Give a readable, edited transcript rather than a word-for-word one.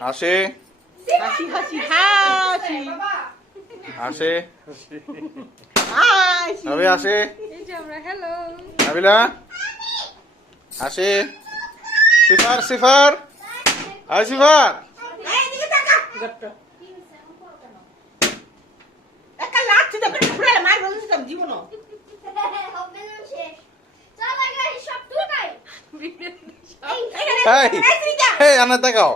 হাসে হাসি হাসি হাসি হাসে হাসি তবে হাসে এই যে আমরা হ্যালো নাবিলা হাসে সিফার সিফার আয় সিফার এইদিকে তাকা গট্ট একটা লাঠি দে ঘুরে মার বলছিস তো জীবন হবে না শেষ চল আগে সব তুই খাই এই এই আনা তাকাও